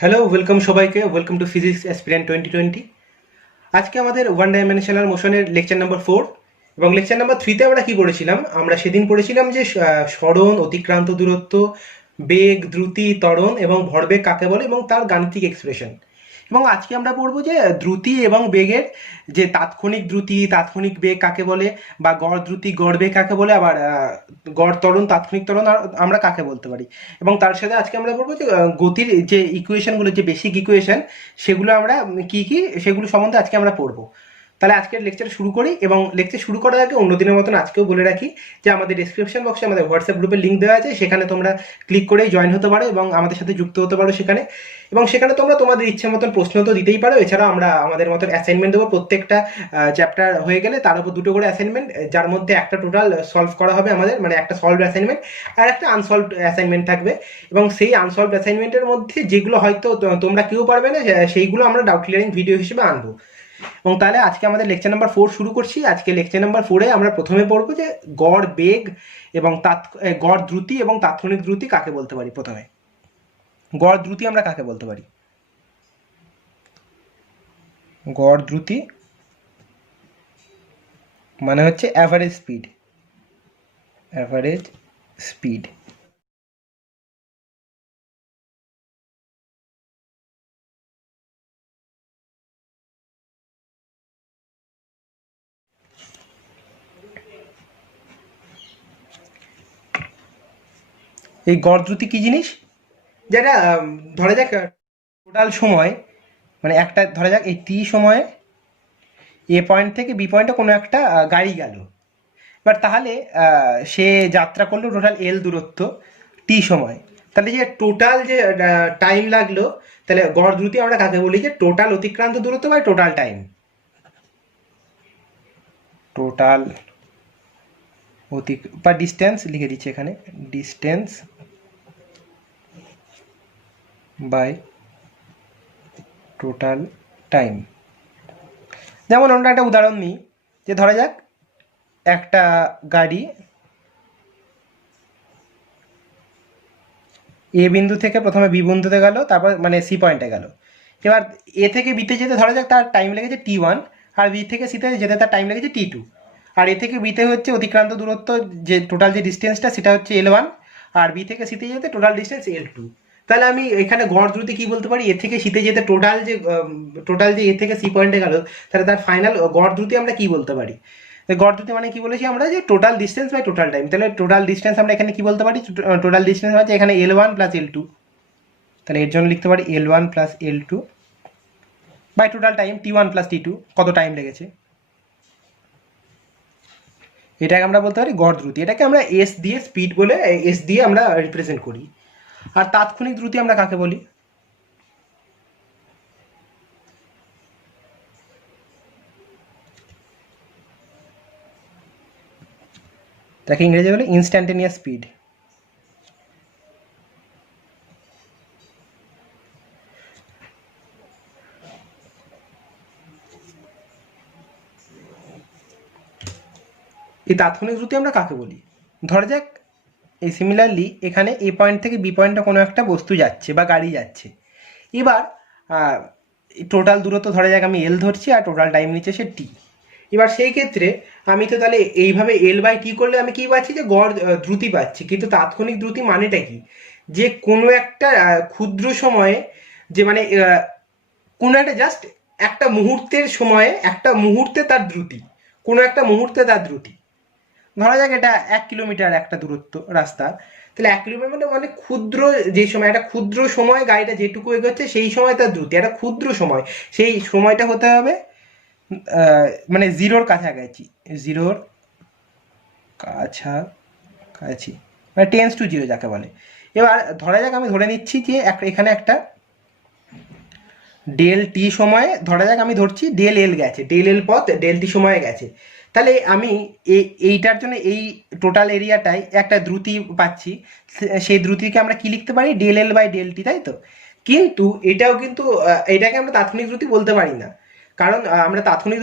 Hello, welcome সবাইকে। Welcome to physics aspirant 2020। আজকে আমাদের ওয়ান ডাইমেনশনাল মোশনের লেকচার নাম্বার 4 এবং লেকচার নাম্বার 3তে আমরা কি পড়েছিলাম? আমরা সেদিন পড়েছিলাম যে সরণ, অতিক্রান্ত দূরত্ব, বেগ, দ্রুতি, ত্বরণ এবং ভরবেগ কাকে বলে এবং তার গাণিতিক এক্সপ্রেশন। এবং আজকে আমরা পড়বো যে দ্রুতি এবং বেগের যে তাৎক্ষণিক দ্রুতি, তাৎক্ষণিক বেগ কাকে বলে, বা গড় দ্রুতি, গড় বেগ কাকে বলে, আবার গড় ত্বরণ, তাৎক্ষণিক ত্বরণ আমরা কাকে বলতে পারি। এবং তার সাথে আজকে আমরা পড়বো যে গতির যে ইকুয়েশনগুলো, যে বেসিক ইকুয়েশন, সেগুলো আমরা কি কি সেগুলো সম্বন্ধে আজকে আমরা পড়বো। তাহলে আজকের লেকচার শুরু করি। এবং লেকচার শুরু করার আগে অন্যদিনের মতন আজকেও বলে রাখি যে আমাদের ডিসক্রিপশন বক্সে আমাদের হোয়াটসঅ্যাপ গ্রুপের লিঙ্ক দেওয়া আছে, সেখানে তোমরা ক্লিক করেই জয়েন হতে পারো এবং আমাদের সাথে যুক্ত হতে পারো সেখানে। এবং সেখানে তোমরা তোমাদের ইচ্ছে মতন প্রশ্ন তো দিতেই পারো। এছাড়াও আমরা আমাদের মতন অ্যাসাইনমেন্ট দেবো। প্রত্যেকটা চ্যাপ্টার হয়ে গেলে তার উপর দুটো করে অ্যাসাইনমেন্ট, যার মধ্যে একটা টোটাল সলভ করা হবে আমাদের, মানে একটা সলভড অ্যাসাইনমেন্ট আর একটা আনসলভড অ্যাসাইনমেন্ট থাকবে। এবং সেই আনসলভড অ্যাসাইনমেন্টের মধ্যে যেগুলো হয়তো তোমরা কেউ পারবে না, সেইগুলো আমরা ডাউট ক্লিয়ারিং ভিডিও হিসেবে আনবো। এবং তাহলে আজকে আমাদের লেকচার নাম্বার 4 শুরু করছি। আজকে লেকচার নাম্বার 4-এ আমরা প্রথমে পড়বো যে গড় বেগ এবং গড় দ্রুতি এবং তাৎক্ষণিক দ্রুতি কাকে বলতে পারি। প্রথমে গড় দ্রুতি আমরা কাকে বলতে পারি? গড় দ্রুতি মানে হচ্ছে অ্যাভারেজ স্পিড। Average speed. এই গড় দ্রুতি কি জিনিস? যেটা ধরা যাক টোটাল সময়, মানে একটা ধরা যাক এই টি সময়ে এ পয়েন্ট থেকে বি পয়েন্টে কোনো একটা গাড়ি গেল। এবার তাহলে সে যাত্রা করলো টোটাল এল দূরত্ব টি সময়। তাহলে যে টোটাল যে টাইম লাগলো, তাহলে গড় দ্রুতি আমরা কাকে বলি? যে টোটাল অতিক্রান্ত দূরত্ব বাই টোটাল টাইম। টোটাল বা ডিস্টেন্স লিখে দিচ্ছি এখানে, ডিস্টেন্স বাই টোটাল টাইম। যেমন আমরা একটা উদাহরণ নিই, যে ধরা যাক একটা গাড়ি এ বিন্দু থেকে প্রথমে বি বিন্দুতে গেল, তারপর মানে সি পয়েন্টে গেল। এবার এ থেকে বিতে যেতে ধরা যাক তার টাইম লেগেছে T1, আর বি থেকে সিতে যেতে তার টাইম লেগেছে T2। আর এ থেকে বিতে হচ্ছে অতিক্রান্ত দূরত্ব, যে টোটাল যে ডিস্টেন্সটা সেটা হচ্ছে L1, আর বি থেকে সিতে যেতে টোটাল ডিস্টেন্স L2। তাহলে আমি এখানে গড় দ্রুতি কি বলতে পারি? এ থেকে সিতে যেতে টোটাল যে এ থেকে সি পয়েন্টে গেল, তাহলে তার ফাইনাল গড় দ্রুতি আমরা কি বলতে পারি? গড় দ্রুতি মানে কি বলেছি আমরা? যে total distance by total time. তাহলে টোটাল ডিস্টেন্স আমরা এখানে কি বলতে পারি? টোটাল ডিস্টেন্স হচ্ছে এখানে L1 প্লাস L2। তাহলে এর জন্য লিখতে পারি L1 plus L2 by total time T1 plus T2, কত টাইম লেগেছে। এটাকে আমরা বলতে পারি গড় দ্রুতি। এটাকে আমরা এস দিয়ে, স্পিড বলে এস দিয়ে আমরা রিপ্রেজেন্ট করি। আর তাৎক্ষণিক দ্রুতি আমরা কাকে বলি? তাকে ইংরেজি বলে ইনস্ট্যান্টেনিয়াস স্পিড। এই তাৎক্ষণিক দ্রুতি আমরা কাকে বলি? ধরা যাক এই সিমিলারলি এখানে এ পয়েন্ট থেকে বি পয়েন্টে কোনো একটা বস্তু যাচ্ছে বা গাড়ি যাচ্ছে। এবার টোটাল দূরত্ব ধরা যাক আমি এল ধরছি, আর টোটাল টাইম নিচ্ছে সে টি। এবার সেই ক্ষেত্রে আমি তো তাহলে এইভাবে এল বাই টি করলে আমি কি পাচ্ছি? যে গড় দ্রুতি পাচ্ছি। কিন্তু তাৎক্ষণিক দ্রুতি মানেটা কি? যে কোনো একটা ক্ষুদ্র সময়ে, যে মানে কোনো একটা জাস্ট একটা মুহূর্তের সময়ে, একটা মুহূর্তে তার দ্রুতি, কোনো একটা মুহূর্তে তার দ্রুতি। ধরা যাক এটা 1 কিলোমিটার একটা দূরত্ব রাস্তা। তাহলে 1 কিলোমিটার মানে ক্ষুদ্র, যে সময় একটা ক্ষুদ্র সময় গাড়িটা যেটুকু এগোচ্ছে সেই সময় তার দ্রুতি, একটা ক্ষুদ্র সময়। সেই সময়টা হতে হবে মানে জিরোর কাছাকাছি, জিরোর কাছাকাছি, মানে টেন্স টু জিরো যাকে বলে। এবার ধরা যাক আমি ধরে নিচ্ছি যে এখানে একটা ডেল টি সময়ে, ধরা যাক আমি ধরছি ডেল এল গেছে, ডেল এল পথ ডেল টি সময়ে গেছে। তাহলে আমি এইটার জন্য এই টোটাল এরিয়াটাই একটা দ্রুতি পাচ্ছি। সেই দ্রুতিকে আমরা কি লিখতে পারি? Del L by del T, তাই তো? কিন্তু এটাও কিন্তু এটাকে আমরা তাৎক্ষণিক দ্রুতি বলতে পারি না। কারণ আমরা তাৎক্ষণিক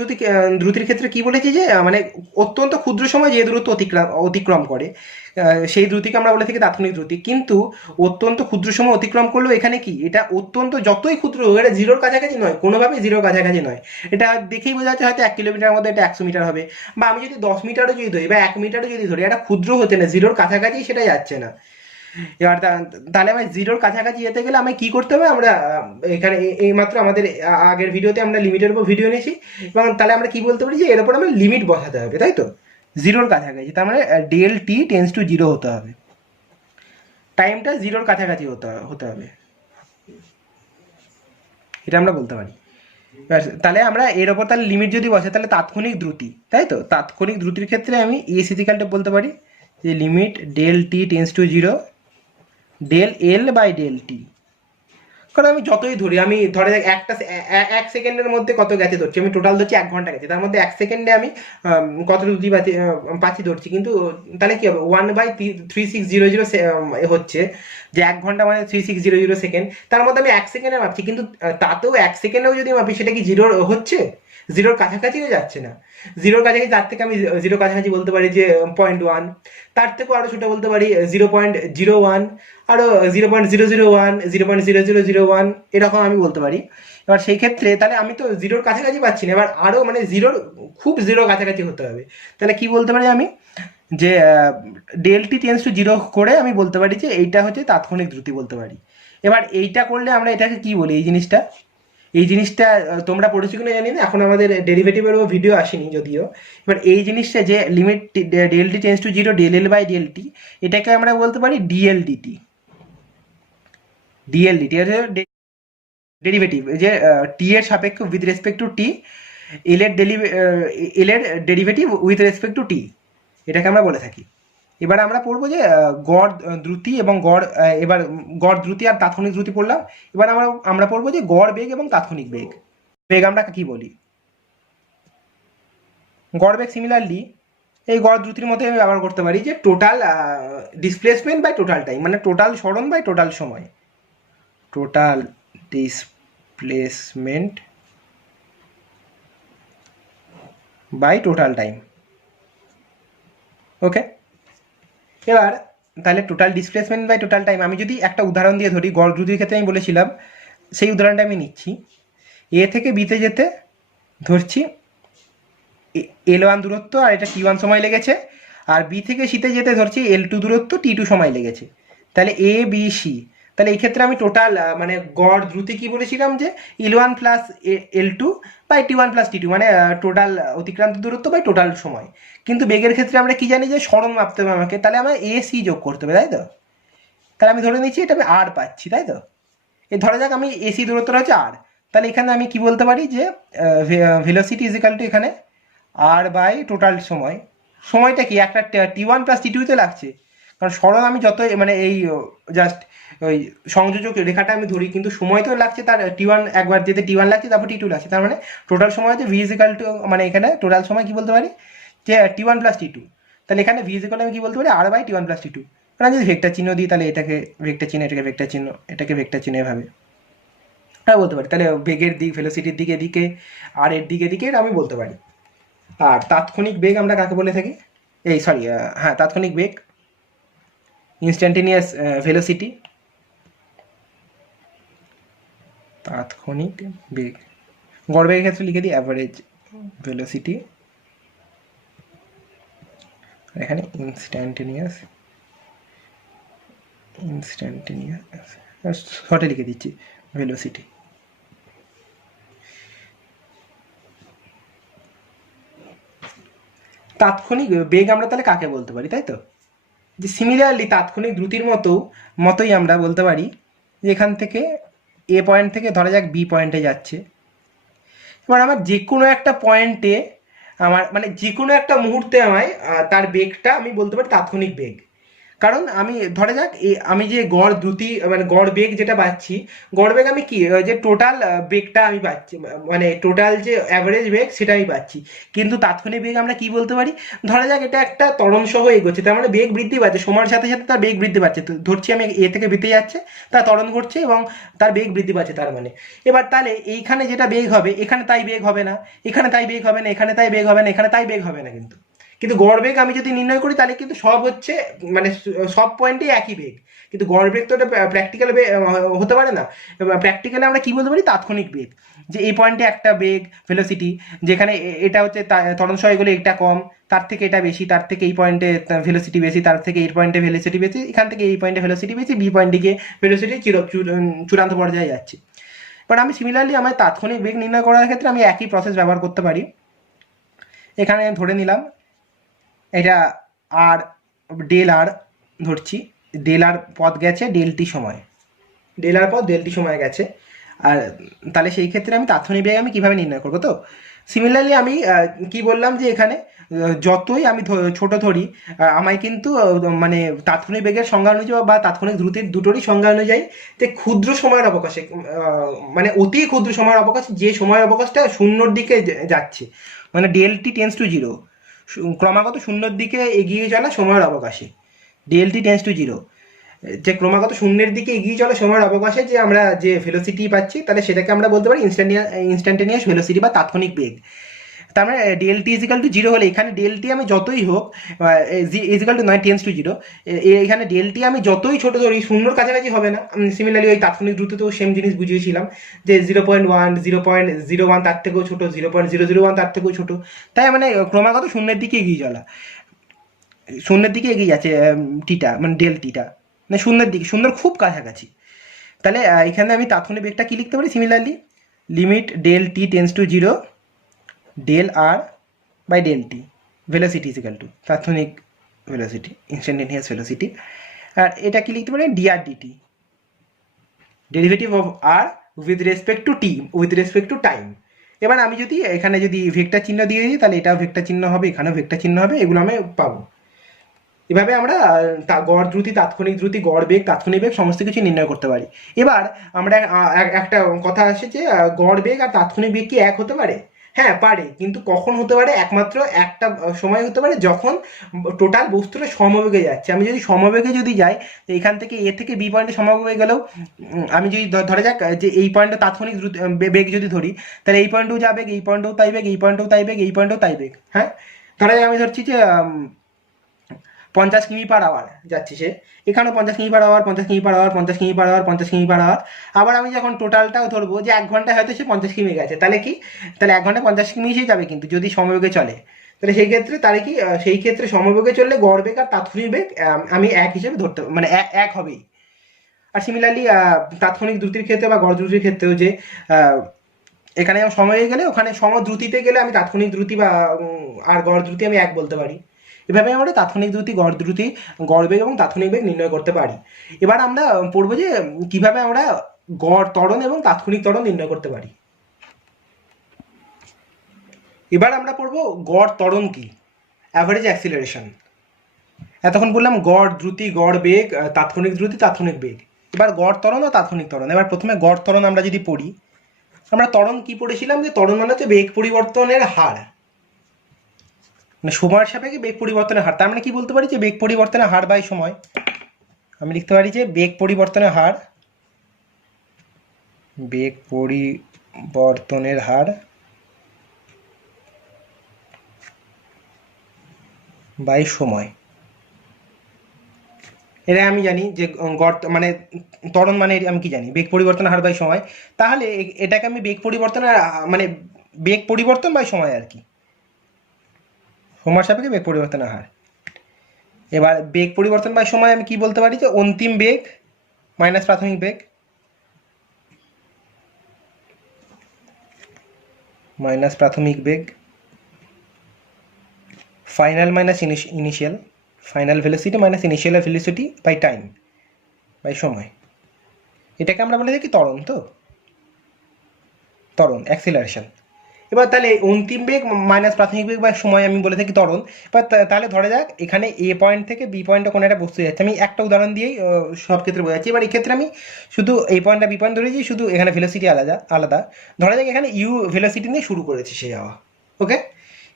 দ্রুতির ক্ষেত্রে কি বলেছি যে মানে অত্যন্ত ক্ষুদ্র সময় যে দ্রুত অতিক্রম করে সেই দ্রুতিকে আমরা বলে থাকি তাৎক্ষণিক দ্রুতি। কিন্তু অত্যন্ত ক্ষুদ্র সময় অতিক্রম করলেও এখানে কি এটা অত্যন্ত যতই ক্ষুদ্র হোক এটা জিরোর কাছাকাছি নয়, কোনোভাবেই জিরোর কাছাকাছি নয়। এটা দেখেই বোঝা যাচ্ছে হয়তো 1 কিলোমিটার মধ্যে এটা 100 মিটার হবে, বা আমি যদি 10 মিটারও যদি ধরি বা 1 মিটারও যদি ধরি, এটা ক্ষুদ্র হতে না, জিরোর কাছাকাছি সেটা যাচ্ছে না। এবার তাহলে আমার জিরোর কাছাকাছি যেতে গেলে আমায় কি করতে হবে, আমরা এখানে এইমাত্র আমাদের আগের ভিডিওতে আমরা লিমিটের উপর ভিডিও নিয়েছি, এবং তাহলে আমরা কি বলতে পারি যে এর উপর আমরা লিমিট বসাতে হবে, তাই তো, জিরোর কাছাকাছি। তার মানে del T tends to zero হতে হবে, টাইমটা জিরোর কাছাকাছি হতে হবে, এটা আমরা বলতে পারি। তাহলে আমরা এর ওপর তাহলে লিমিট যদি বসে তাহলে তাৎক্ষণিক দ্রুতি, তাই তো, তাৎক্ষণিক দ্রুতির ক্ষেত্রে আমি এস ইজিক্যালটা বলতে পারি যে limit del T tends to zero del L by del T. কারণ আমি যতই ধরি, আমি ধরে এক সেকেন্ডের মধ্যে কত গেছে ধরছি, আমি টোটাল ধরছি 1 ঘন্টা গেছে, তার মধ্যে 1 সেকেন্ডে আমি কত দ্রুতি পাচ্ছি ধরছি, কিন্তু তাহলে কি হবে 1/3600 হচ্ছে, যে 1 ঘন্টা মানে 3600 সেকেন্ড, তার মধ্যে আমি 1 সেকেন্ডে মাপছি, কিন্তু তাতেও 1 সেকেন্ডেও যদি মাপি সেটা কি জিরোর হচ্ছে, জিরোর কাছাকাছিও যাচ্ছে না। জিরোর কাছাকাছি, তার থেকে আমি জিরোর কাছাকাছি বলতে পারি যে 0.1, তার থেকেও আরো ছোট বলতে পারি 0.01, আরো 0.001, 0.0001, এরকম আমি বলতে পারি। এবার সেই ক্ষেত্রে তাহলে আমি তো জিরোর কাছাকাছি পাচ্ছি না, এবার আরো মানে জিরোর খুব জিরোর কাছাকাছি হতে হবে। তাহলে কি বলতে পারি আমি, যে del T tends to zero করে আমি বলতে পারি যে এইটা হচ্ছে তাৎক্ষণিক দ্রুতি বলতে পারি। এবার এইটা করলে আমরা এটাকে কি বলি, এই জিনিসটা তোমরা পড়েছো কিনা জানি না, এখন আমাদের ডেরিভেটিভেরও ভিডিও আসেনি যদিও। এবার এই জিনিসটা যে limit del T tends to zero del L by del T, এটাকে আমরা বলতে পারি dL dT. DL dT derivative, যে টি এর সাপেক্ষ with respect to T, L এর derivative with respect to T, এটাকে আমরা বলে থাকি। এবার আমরা পড়বো যে গড় দ্রুতি এবং এবার গড় দ্রুতি আর তাৎক্ষণিক দ্রুতি পড়লাম। এবার আমরা পড়বো যে গড় বেগ এবং তাৎক্ষণিক বেগ। বেগ আমরা কি বলি, গড় বেগ সিমিলারলি এই গড় দ্রুতির মধ্যে আমি ব্যবহার করতে পারি যে total displacement by total time, মানে টোটাল সরণ বাই টোটাল সময়, total displacement by total time. Okay, এবার তাহলে total displacement by total time আমি যদি একটা উদাহরণ দিয়ে ধরি, গড় দ্রুতির ক্ষেত্রে আমি বলেছিলাম, সেই উদাহরণটা আমি নিচ্ছি। এ থেকে বিতে যেতে ধরছি L1 দূরত্ব, আর এটা T1 সময় লেগেছে, আর বি থেকে সিতে যেতে ধরছি L2 দূরত্ব, T2 সময় লেগেছে। তাহলে এ বি সি, তাহলে এই ক্ষেত্রে আমি টোটাল মানে গড় দ্রুতি কি বলেছিলাম যে L1 plus L2 by T1 plus T2, মানে টোটাল অতিক্রান্ত দূরত্ব বাই টোটাল সময়। কিন্তু বেগের ক্ষেত্রে আমরা কি জানি যে সরণ মাপতে হবে আমাকে, তাহলে আমার এ সি যোগ করতে হবে, তাই তো। তাহলে আমি ধরে নিচ্ছি এটা আমি আর পাচ্ছি, তাই তো। এই ধরা যাক আমি এসি দূরত্বটা হচ্ছে আর, তাহলে এখানে আমি কি বলতে পারি যে ভেলোসিটি ইজ ইকাল টু এখানে আর বাই টোটাল সময়। সময়টা কি একটা T1 প্লাস T2তে লাগছে, কারণ সরণ আমি যত মানে এই জাস্ট ওই সংযোজক রেখাটা আমি ধরি, কিন্তু সময় তো লাগছে তার T1 একবার যেতে T1 লাগছে, তারপর T2 লাগছে, তার মানে টোটাল সময় হচ্ছে ভি ইজ ইকাল টু, মানে এখানে টোটাল সময় কি বলতে পারি যে T1 প্লাস T2, তাহলে এখানে ভি ইজ ইকাল আমি কি বলতে পারি আর বাই T1 প্লাস T2। কারণ যদি ভেক্টর চিহ্ন দিই তাহলে এটাকে ভেক্টর চিহ্ন, এটাকে ভেক্টর চিহ্ন, এটাকে ভেক্টর চিহ্ন, এভাবে হ্যাঁ বলতে পারি। তাহলে বেগের দিক ভেলোসিটির দিকে দিকে আর এর দিকে দিকে আমি বলতে পারি। আর তাৎক্ষণিক বেগ আমরা কাকে বলে থাকি, এই সরি হ্যাঁ তাৎক্ষণিক বেগ ইনস্ট্যান্টেনিয়াস ভেলোসিটি, তাৎক্ষণিক বেগ। গড় বেগের ক্ষেত্রে লিখে দিই অ্যাভারেজ ভেলোসিটি, এখানে ইনস্ট্যান্টেনিয়াস শর্টে লিখে দিচ্ছি ভেলোসিটি। তাৎক্ষণিক বেগ আমরা তাহলে কাকে বলতে পারি, তাই তো, যে সিমিলারলি তাৎক্ষণিক দ্রুতির মতোই আমরা বলতে পারি যে এখান থেকে এ পয়েন্ট থেকে ধরা যাক বি পয়েন্টে যাচ্ছে। এবার আমার যে কোনো একটা পয়েন্টে আমার মানে যে কোনো একটা মুহূর্তে আমায় তার বেগটা আমি বলতে পারি তাৎক্ষণিক বেগ। কারণ আমি ধরে যাক আমি যে গড় দ্রুতি মানে গড় বেগ যেটা পাচ্ছি, গড় বেগ আমি কি যে টোটাল বেগটা আমি পাচ্ছি, মানে টোটাল যে অ্যাভারেজ বেগ সেটা আমি পাচ্ছি। কিন্তু তাৎক্ষণিক বেগ আমরা কি বলতে পারি, ধরা যাক এটা একটা ত্বরণ সহ এগোচ্ছে, তার মানে বেগ বৃদ্ধি পাচ্ছে, সময়ের সাথে সাথে তার বেগ বৃদ্ধি পাচ্ছে। তো ধরছি আমি এ থেকে বিতে যাচ্ছে, তার ত্বরণ ঘটছে এবং তার বেগ বৃদ্ধি পাচ্ছে, তার মানে এবার তাহলে এইখানে যেটা বেগ হবে এখানে তাই বেগ হবে না, এখানে তাই বেগ হবে না, এখানে তাই বেগ হবে না, এখানে তাই বেগ হবে না। কিন্তু কিন্তু গড় বেগ আমি যদি নির্ণয় করি তাহলে কিন্তু সব হচ্ছে মানে সব পয়েন্টেই একই বেগ। কিন্তু গড় বেগ তো এটা প্র্যাকটিক্যাল হতে পারে না। প্র্যাকটিক্যালি আমরা কি বলতে পারি, তাৎক্ষণিক বেগ, যে এই পয়েন্টে একটা বেগ ভেলোসিটি, যেখানে এটা হচ্ছে ত্বরণ সহ এগুলো এটা কম, তার থেকে এটা বেশি, তার থেকে এই পয়েন্টে ভেলোসিটি বেশি, তার থেকে এই পয়েন্টে ভেলোসিটি বেশি, এখান থেকে এই পয়েন্টে ভেলোসিটি বেশি, বি পয়েন্টে গিয়ে ভেলোসিটি চূড়ান্ত পর্যায়ে যাচ্ছে। বাট আমি সিমিলারলি আমার তাৎক্ষণিক বেগ নির্ণয় করার ক্ষেত্রে আমি একই প্রসেস ব্যবহার করতে পারি। এখানে ধরে নিলাম এটা আর ডেল আর ধরছি, ডেল আর পথ গেছে ডেল টি সময়, ডেল আর পথ ডেল টি সময় গেছে। আর তাহলে সেই ক্ষেত্রে আমি তাৎক্ষণিক বেগ আমি কীভাবে নির্ণয় করবো, তো সিমিলারলি আমি কি বললাম যে এখানে যতই আমি ছোট ধরি, আমায় কিন্তু মানে তাৎক্ষণিক বেগের সংজ্ঞা অনুযায়ী বা তাৎক্ষণিক দ্রুতির দুটোরই সংজ্ঞা অনুযায়ী যে ক্ষুদ্র সময়ের অবকাশে, মানে অতি ক্ষুদ্র সময়ের অবকাশ, যে সময়ের অবকাশটা শূন্যর দিকে যাচ্ছে, মানে del T tends to zero, ক্রমাগত শূন্যের দিকে এগিয়ে চলা সময়ের অবকাশে, del T tends to zero, যে ক্রমাগত শূন্যের দিকে এগিয়ে চলা সময়ের অবকাশে যে আমরা যে ভেলোসিটি পাচ্ছি, তাহলে সেটাকে আমরা বলতে পারি ইনস্ট্যান্টেনিয়াস ভেলোসিটি বা তাৎক্ষণিক বেগ। তার মানে del T is equal to zero হলে এখানে ডেল টি আমি যতই হোক ইজিক্যাল টু নয় টেন্স টু জিরো, এখানে ডেল টি আমি যতই ছোট ধরি শূন্যর কাছাকাছি হবে না। সিমিলারলি ওই তাৎক্ষণিক দ্রুততেও সেম জিনিস বুঝিয়েছিলাম যে 0.1, 0.01 তার থেকেও ছোটো, 0.001 তার থেকেও ছোটো। তাই মানে ক্রমাগত শূন্যের দিকে এগিয়ে চলা, শূন্যের দিকে এগিয়ে যাচ্ছে টিটা, মানে ডেল টিটা মানে শূন্যের দিকে, শূন্যর খুব কাছাকাছি। তাহলে এখানে আমি তাৎক্ষণিক বেগটা কী লিখতে পারি, similarly limit del T tends to zero del R by del T velocity is equal to তাৎক্ষণিক ভেলোসিটি, ইনস্ট্যান্টেনিয়াস ভেলোসিটি। আর এটা কি লিখতে পারি, dR dT, derivative of R with respect to T, with respect to time. এবার আমি যদি এখানে যদি ভেক্টর চিহ্ন দিয়ে দিই তাহলে এটাও ভেক্টর চিহ্ন হবে, এখানেও ভেক্টর চিহ্ন হবে, এগুলো আমি পাবো। এভাবে আমরা গড় দ্রুতি, তাৎক্ষণিক দ্রুতি, গড় বেগ, তাৎক্ষণিক বেগ সমস্ত কিছু নির্ণয় করতে পারি। এবার আমরা একটা কথা আসে যে গড় বেগ আর তাৎক্ষণিক বেগ কি এক হতে পারে? হ্যাঁ পারে, কিন্তু কখন হতে পারে, একমাত্র একটা সময় হতে পারে যখন টোটাল বস্তুটা সমবেগে যাচ্ছে। আমি যদি সমবেগে যদি যাই, এখান থেকে এ থেকে বি পয়েন্টে সমবেগে গেলেও আমি যদি ধরে যাক যে এই পয়েন্টে তাৎক্ষণিক বেগ যদি ধরি, তাহলে এই পয়েন্টেও যা বেগ, এই পয়েন্টেও তাই বেগ, এই পয়েন্টেও তাই বেগ, এই পয়েন্টেও তাই বেগ। হ্যাঁ, ধরা যাক আমি ধরছি যে 50 কিমি পার আওয়ার যাচ্ছে সে, এখানেও 50 কিমি পার আওয়ার, 50 কিমি পার আওয়ার, 50 কিমি পার আওয়ার, 50 কিমি পার আওয়ার। আবার আমি যখন টোটালটাও ধরবো যে 1 ঘন্টায় হয়তো সে 50 কিমি গেছে, তাহলে কি, তাহলে 1 ঘন্টায় 50 কিমি সে যাবে, কিন্তু যদি সমবেগে চলে তাহলে সেই ক্ষেত্রে তাহলে কি সেই ক্ষেত্রে সমবেগে চললে গড় বেগ আর তাৎক্ষণিক বেগ আমি এক হিসেবে ধরতে, মানে এক হবেই। আর সিমিলারলি তাৎক্ষণিক দ্রুতির ক্ষেত্রে বা গড় দ্রুতির ক্ষেত্রেও যে এখানে সময়ে গেলে ওখানে সমদ্রুতিতে গেলে আমি তাৎক্ষণিক দ্রুতি বা আর গড় দ্রুতি আমি এক বলতে পারি। এভাবে আমরা তাৎক্ষণিক দ্রুতি, গড় দ্রুতি, গড় বেগ এবং তাৎক্ষণিক বেগ নির্ণয় করতে পারি। এবার আমরা পড়বো যে কিভাবে আমরা গড় ত্বরণ এবং তাৎক্ষণিক ত্বরণ নির্ণয় করতে পারি। এবার আমরা পড়বো গড় ত্বরণ কি, অ্যাভারেজ অ্যাক্সিলারেশন। এতক্ষণ বললাম গড় দ্রুতি, গড় বেগ, তাৎক্ষণিক দ্রুতি, তাৎক্ষণিক বেগ। এবার গড় ত্বরণ ও তাৎক্ষণিক ত্বরণ। এবার প্রথমে গড় ত্বরণ আমরা যদি পড়ি, আমরা ত্বরণ কি পড়েছিলাম, যে ত্বরণ মানে হচ্ছে বেগ পরিবর্তনের হার, মানে সময়ের সাপেক্ষে বেগ পরিবর্তনের হার। তার মানে কি বলতে পারি, যে বেগ পরিবর্তনের হার বাই সময়। আমি লিখতে পারি যে বেগ পরিবর্তনের হার, বেগ পরিবর্তনের হার বাই সময়। এটা আমি জানি যে গড় মানে ত্বরণ মানে আমি কি জানি, বেগ পরিবর্তনের হার বাই সময়। তাহলে এটাকে আমি বেগ পরিবর্তনের মানে বেগ পরিবর্তন বাই সময় আর কি, সময়ের সাপেক্ষে বেগ পরিবর্তনের হার। এবার বেগ পরিবর্তন বাই সময় আমি কি বলতে পারি, যে অন্তিম বেগ মাইনাস প্রাথমিক বেগ, মাইনাস প্রাথমিক বেগ, final minus initial, final velocity minus initial velocity by time, by সময়। এটাকে আমরা বলে থাকি ত্বরণ, তো ত্বরণ অ্যাক্সিলারেশন। এবার তাহলে অন্তিম বেগ মাইনাস প্রাথমিক বেগ বা সময় আমি বলে থাকি ত্বরণ। এবার তাহলে ধরা যাক এখানে এ পয়েন্ট থেকে বি পয়েন্টে কোনো একটা বস্তু যাচ্ছে, আমি একটা উদাহরণ দিয়েই সব ক্ষেত্রে বোঝাচ্ছি। এবার এক্ষেত্রে আমি শুধু এই পয়েন্টটা বি পয়েন্ট ধরেছি, শুধু এখানে ভেলোসিটি আলাদা আলাদা। ধরা যাক এখানে ইউ ভেলোসিটি নিয়ে শুরু করেছে সে যাওয়া, ওকে,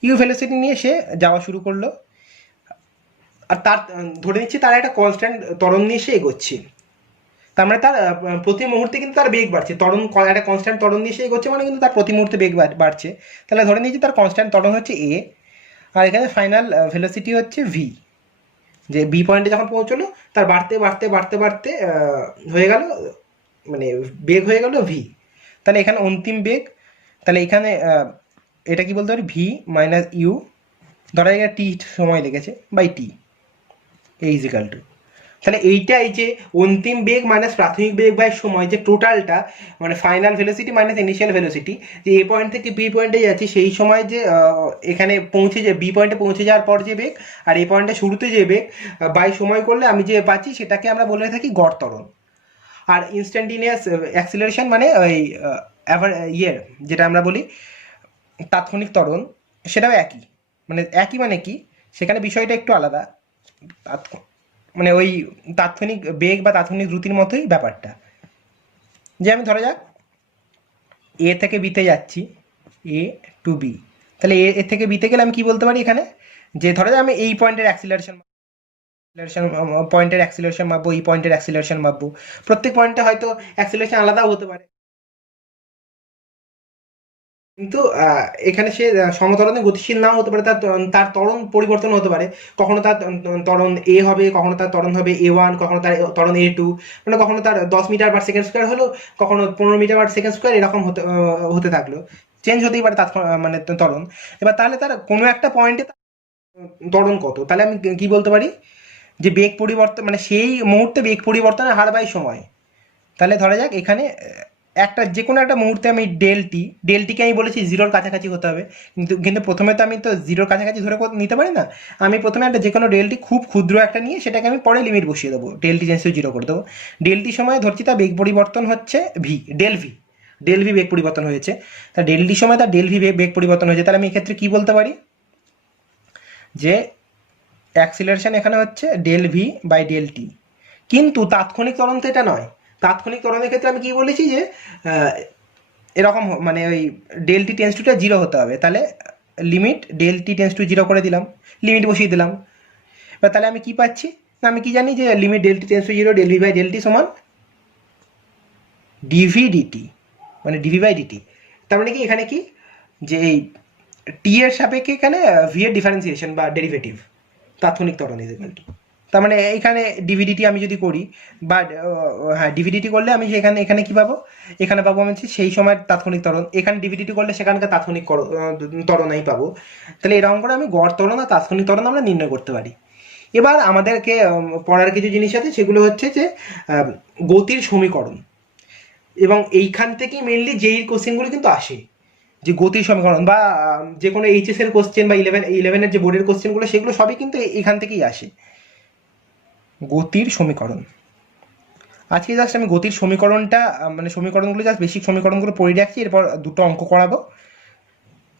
ইউ ভেলোসিটি নিয়ে সে যাওয়া শুরু করলো, আর তার ধরে নিচ্ছি তার একটা কনস্ট্যান্ট ত্বরণ নিয়ে সে এগোচ্ছে। তার মানে তার প্রতি মুহূর্তে কিন্তু তার বেগ বাড়ছে, ত্বরণ একটা কনস্ট্যান্ট ত্বরণ নিয়ে সে এগোচ্ছে, মানে কিন্তু তার প্রতি মুহূর্তে বেগ বাড়ছে। তাহলে ধরে নিচ্ছি তার কনস্ট্যান্ট ত্বরণ হচ্ছে এ, আর এখানে ফাইনাল ভেলোসিটি হচ্ছে ভি। যে বি পয়েন্টে যখন পৌঁছলো তার বাড়তে বাড়তে বাড়তে বাড়তে হয়ে গেল, মানে বেগ হয়ে গেল ভি। তাহলে এখানে অন্তিম বেগ, তাহলে এখানে এটা কি বলতে পারি, ভি মাইনাস ইউ, ধরা যায় টি সময় লেগেছে by T A is equal to, তাহলে এইটাই যে অন্তিম বেগ মাইনাস প্রাথমিক বেগ বাই সময়, যে টোটালটা মানে final velocity minus initial velocity, যে এ পয়েন্ট থেকে বি পয়েন্টে যাচ্ছি সেই সময় যে এখানে পৌঁছে যে বি পয়েন্টে পৌঁছে যাওয়ার পর যে বেগ, আর এই পয়েন্টে শুরুতে যে বেগ বাই সময় করলে আমি যে পাচ্ছি সেটাকে আমরা বলে থাকি গড় ত্বরণ। আর ইনস্ট্যান্টিনিয়াস অ্যাক্সিলারেশন মানে ওই ইয়ের যেটা আমরা বলি তাৎক্ষণিক ত্বরণ, সেটাও একই। মানে একই মানে কি, সেখানে বিষয়টা একটু আলাদা, মানে ওই তাৎক্ষণিক বেগ বা তাৎক্ষণিক দ্রুতির মতোই ব্যাপারটা। যে আমি ধরা যাক এ থেকে বিতে যাচ্ছি, এ টু বি, তাহলে এ থেকে বিতে গেলে আমি কি বলতে পারি এখানে, যে ধরা যাক আমি এই পয়েন্টের অ্যাক্সিলারেশন পয়েন্টের অ্যাক্সিলারেশন মাপবো, এই পয়েন্টের অ্যাক্সিলারেশন মাপবো, প্রত্যেক পয়েন্টে হয়তো অ্যাক্সিলারেশন আলাদাও হতে পারে, কিন্তু এখানে সে সমত্বরণে গতিশীল নাও হতে পারে, তার তার ত্বরণ পরিবর্তন হতে পারে। কখনো তার ত্বরণ এ হবে, কখনো তার ত্বরণ হবে এ ওয়ান, কখনো তার ত্বরণ এ টু, মানে কখনো তার 10 মিটার পার সেকেন্ড স্কোয়ার হলো, কখনো 15 মিটার পার সেকেন্ড স্কোয়ার, এরকম হতে থাকলো, চেঞ্জ হতেই পারে তার মানে ত্বরণ। এবার তাহলে তার কোনো একটা পয়েন্টে ত্বরণ কত, তাহলে আমি কি বলতে পারি, যে বেগ পরিবর্তন মানে সেই মুহূর্তে বেগ পরিবর্তনের হার বাই সময়। তাহলে ধরা যাক এখানে একটা যে কোনো একটা মুহূর্তে আমি ডেলটিকে আমি বলেছি জিরোর কাছাকাছি হতে হবে, কিন্তু প্রথমে তো আমি তো জিরোর কাছাকাছি ধরে নিতে পারি না, আমি প্রথমে একটা যে কোনো ডেলটি খুব ক্ষুদ্র একটা নিয়ে সেটাকে আমি পরে লিমিট বসিয়ে দেবো, ডেলটি চেঞ্জ জিরো করে দেবো। ডেলটি সময় ধরছি তার বেগ পরিবর্তন হচ্ছে ভি, ডেল ভি বেগ পরিবর্তন হয়েছে, তা ডেলটি সময় তার ডেল ভি বেগ পরিবর্তন হয়েছে। তাহলে আমি এক্ষেত্রে কী বলতে পারি, যে অ্যাক্সিলারেশন এখানে হচ্ছে del V by del T. কিন্তু তাৎক্ষণিক ত্বরণ তো এটা নয়, তাৎক্ষণিক ত্বরণের ক্ষেত্রে আমি কি বলেছি, যে এরকম মানে ওই ডেল টি টেন্স টুটা জিরো হতে হবে, তাহলে limit del T tends to zero করে দিলাম, লিমিট বসিয়ে দিলাম। এবার তাহলে আমি কি পাচ্ছি, না আমি কি জানি, যে limit del T tends to zero del V by del T সমান ডিভি ডিটি, মানে ডিভি বাই ডিটি। তার মানে কি এখানে কি, যে এই টি এর সাপেক্ষে এখানে ভি এর ডিফারেন্সিয়েশন বা ডেরিভেটিভ তাৎক্ষণিক ত্বরণ ইজ ইকুয়াল টু, তার মানে এখানে ডিভিডিটি আমি যদি করি, বা হ্যাঁ ডিভিডিটি করলে আমি এখানে কি পাবো, এখানে পাবো আমি সেই সময়ের তাৎক্ষণিক ত্বরণ, এখানে ডিভিডিটি করলে সেখানকার তাৎক্ষণিক ত্বরণ আমি পাবো। তাহলে এরকম করে আমি গড় ত্বরণ আর তাৎক্ষণিক ত্বরণ আমরা নির্ণয় করতে পারি। এবার আমাদেরকে পড়ার কিছু জিনিস আছে, সেগুলো হচ্ছে যে গতির সমীকরণ, এবং এইখান থেকেই মেনলি যেই কোশ্চেনগুলো কিন্তু আসে, যে গতির সমীকরণ বা যে কোনো এইচএস এর কোশ্চেন বা ইলেভেনের যে বোর্ডের কোশ্চেনগুলো, সেগুলো সবই কিন্তু এখান থেকেই আসে, গতির সমীকরণ। আজকে জাস্ট আমি গতির সমীকরণটা মানে সমীকরণগুলো জাস্ট বেসিক সমীকরণগুলো পড়ে রাখছি, এরপর দুটো অঙ্ক করাবো।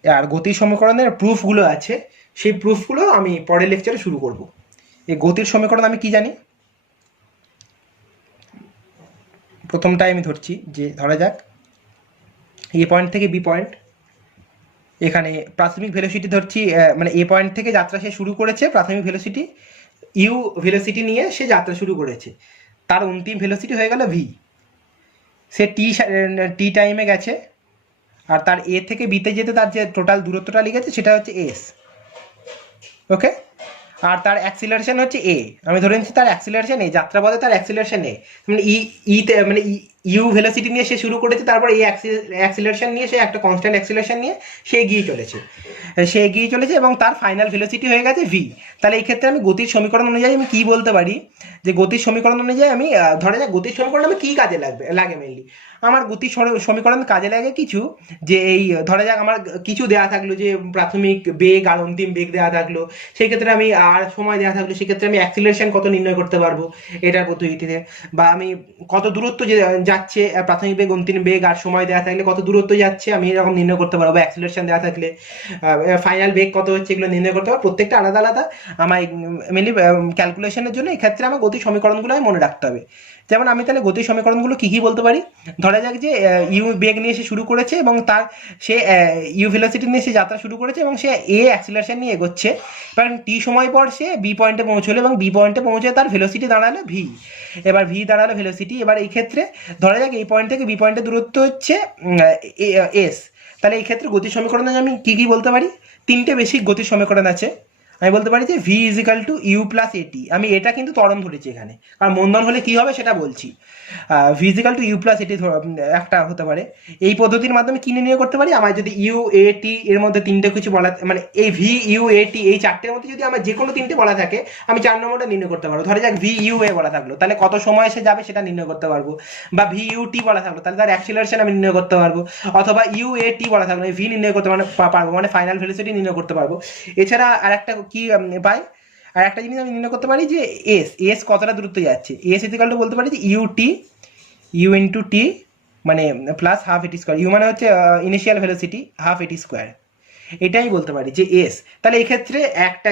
আর গতির সমীকরণের প্রুফগুলো আছে, সেই প্রুফগুলো আমি পরের লেকচারে শুরু করব। এই গতির সমীকরণ আমি কি জানি, প্রথমটাই আমি ধরছি, যে ধরা যাক এ পয়েন্ট থেকে বি পয়েন্ট, এখানে প্রাথমিক ভেলোসিটি ধরছি, মানে এ পয়েন্ট থেকে যাত্রা সে শুরু করেছে, প্রাথমিক ভেলোসিটি ইউ ভেলোসিটি নিয়ে সে যাত্রা শুরু করেছে, তার অন্তিম ভেলোসিটি হয়ে গেল ভি, সে টি টাইমে গেছে, আর তার এ থেকে বিতে যেতে তার যে টোটাল দূরত্বটা লিখেছে সেটা হচ্ছে এস, ওকে। আর তার অ্যাক্সিলারেশন হচ্ছে এ, আমি ধরে নিচ্ছি তার অ্যাক্সিলারেশন এ, যাত্রা পথে তার অ্যাক্সিলারেশন এ, মানে ইতে মানে ইউ ভেলোসিটি নিয়ে সে শুরু করেছে, তারপর এই অ্যাক্সিলারেশন নিয়ে সে একটা কনস্ট্যান্ট অ্যাক্সিলারেশন নিয়ে সে এগিয়ে চলেছে, এবং তার ফাইনাল ভেলোসিটি হয়ে গেছে ভি। তাহলে এই ক্ষেত্রে আমি গতির সমীকরণ অনুযায়ী আমি কি বলতে পারি, যে গতির সমীকরণ অনুযায়ী আমি ধরে যাক গতির সমীকরণ আমি কী কাজে লাগে মেনলি, আমার গতির সমীকরণ কাজে লাগে কিছু, যে এই ধরা যাক আমার কিছু দেওয়া থাকলো, যে প্রাথমিক বেগ আর অন্তিম বেগ দেওয়া থাকলো, সেই ক্ষেত্রে আমি আর সময় দেওয়া থাকলো, সেক্ষেত্রে আমি অ্যাক্সিলারেশন কত নির্ণয় করতে পারবো এটার পদ্ধতিতে, বা আমি কত দূরত্ব যাচ্ছে, প্রাথমিক বেগ, অন্তিম বেগ আর সময় দেওয়া থাকলে কত দূরত্ব যাচ্ছে আমি এরকম নির্ণয় করতে পারবো, অ্যাক্সিলারেশন দেওয়া থাকলে ফাইনাল বেগ কত হচ্ছে এগুলো নির্ণয় করতে পারবো। প্রত্যেকটা আলাদা আলাদা আমার মেনলি ক্যালকুলেশনের জন্য এক্ষেত্রে আমার গতি সমীকরণগুলো মনে রাখতে হবে। যেমন আমি তাহলে গতি সমীকরণগুলো কী কী বলতে পারি, ধরা যাক যে ইউ বেগ নিয়ে সে শুরু করেছে এবং তার সে ইউ ভেলোসিটি নিয়ে সে যাত্রা শুরু করেছে এবং সে এ অ্যাক্সিলারেশন নিয়ে এগোচ্ছে। কারণ টি সময় পর সে বি পয়েন্টে পৌঁছলো এবং বি পয়েন্টে পৌঁছে তার ভেলোসিটি দাঁড়ালো ভি। এবার ভি দাঁড়ালো ভেলোসিটি। এবার এই ক্ষেত্রে ধরা যাক এই পয়েন্ট থেকে বি পয়েন্টের দূরত্ব হচ্ছে এস। তাহলে এই ক্ষেত্রে গতি সমীকরণে আমি কী কী বলতে পারি, তিনটে বেসিক গতির সমীকরণ আছে। আমি বলতে পারি যে V is equal to U plus AT. আমি এটা কিন্তু ত্বরণ ধরেছি এখানে, কারণ মন্দন হলে কি হবে সেটা বলছি। V is equal to U plus AT একটা হতে পারে। এই পদ্ধতির মাধ্যমে কি নির্ণয় করতে পারি, আমার যদি ইউ এ টি এর মধ্যে তিনটে কিছু বলা, মানে এই ভি ইউ এ টি এই চারটের মধ্যে যদি আমার যে কোনো তিনটে বলা থাকে আমি 4 নম্বরটা নির্ণয় করতে পারবো। ধরা যাক ভি ইউ এ বলা থাকলো, তাহলে কত সময় সে যাবে সেটা নির্ণয় করতে পারবো। বা ভি ইউ টি বলা থাকলো, তাহলে তার অ্যাক্সিলারেশন আমি নির্ণয় করতে পারবো। অথবা ইউ এ টি বলা থাকলো, ভি নির্ণয় করতে পারবো, মানে ফাইনাল ভেলোসিটি নির্ণয় করতে পারবো। এছাড়া আর একটা কি পাই, আর একটা জিনিস আমি নির্ণয় করতে পারি যে এস কতটা দূরত্ব যাচ্ছে। এস ইজিক্যাল টু বলতে পারি যে ইউ ইন্টু টি মানে plus half AT square. You মানে হচ্ছে initial velocity, half AT square, এটাই বলতে পারি যে এস। তাহলে এক্ষেত্রে একটা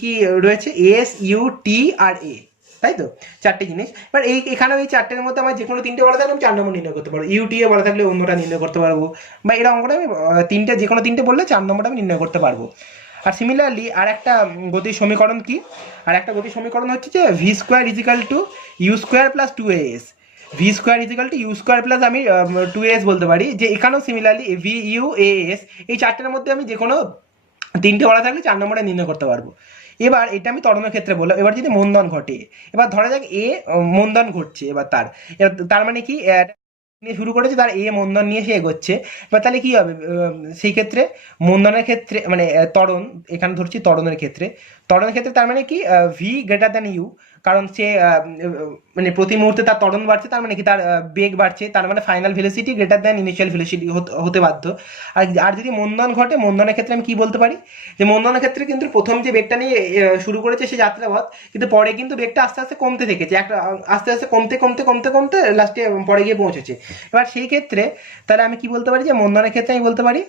কি রয়েছে, এস ইউ টি আর এ, তাই তো চারটে জিনিস। এবার এখানে এই চারটের মধ্যে আমার যে কোনো তিনটে বলা থাকলে আমি 4 নম্বর নির্ণয় করতে পারবো। ইউটিএ বলা থাকলে অন্যটা নির্ণয় করতে পারবো, বা এরকম করে আমি তিনটে যে কোনো তিনটে বললে 4 নম্বরটা আমি নির্ণয় করতে পারবো। আর সিমিলারলি আর একটা গতির সমীকরণ কি, আর একটা গতির সমীকরণ হচ্ছে যে V square is equal to U square plus 2as। V square is equal to U square plus আমি 2as বলতে পারি। যে এখানেও সিমিলারলি ভি ইউ এ এস এই চারটের মধ্যে আমি যে কোনো তিনটে বলা থাকলে 4 নম্বরে নির্ণয় করতে পারবো। এবার এটা আমি ত্বরণের ক্ষেত্রে বললাম। এবার যদি মন্দন ঘটে, এবার ধরা যাক এ মন্দন ঘটছে, এবার তার মানে কি নিয়ে শুরু করেছে, তার এ মন্দন নিয়ে সে এগোচ্ছে। এবার তাহলে কি হবে, সেই ক্ষেত্রে মন্দনের ক্ষেত্রে মানে ত্বরণ, এখানে ধরছি ত্বরণের ক্ষেত্রে, তার মানে কি ভি গ্রেটার দ্যান ইউ, কারণ সে মানে প্রতি মুহূর্তে তার ত্বরণ বাড়ছে, তার মানে কি তার বেগ বাড়ছে, তার মানে final velocity greater than initial velocity হতে বাধ্য। আর যদি মন্দন ঘটে, মন্দনের ক্ষেত্রে আমি কি বলতে পারি, যে মন্দনের ক্ষেত্রে কিন্তু প্রথম যে বেগটা নিয়ে শুরু করেছে সে যাত্রাপথ, কিন্তু পরে কিন্তু বেগটা আস্তে আস্তে কমতে থেকেছে, একটা আস্তে আস্তে কমতে লাস্টে পরে গিয়ে পৌঁছেছে। এবার সেই ক্ষেত্রে তাহলে আমি কি বলতে পারি, যে মন্দনের ক্ষেত্রে আমি বলতে পারি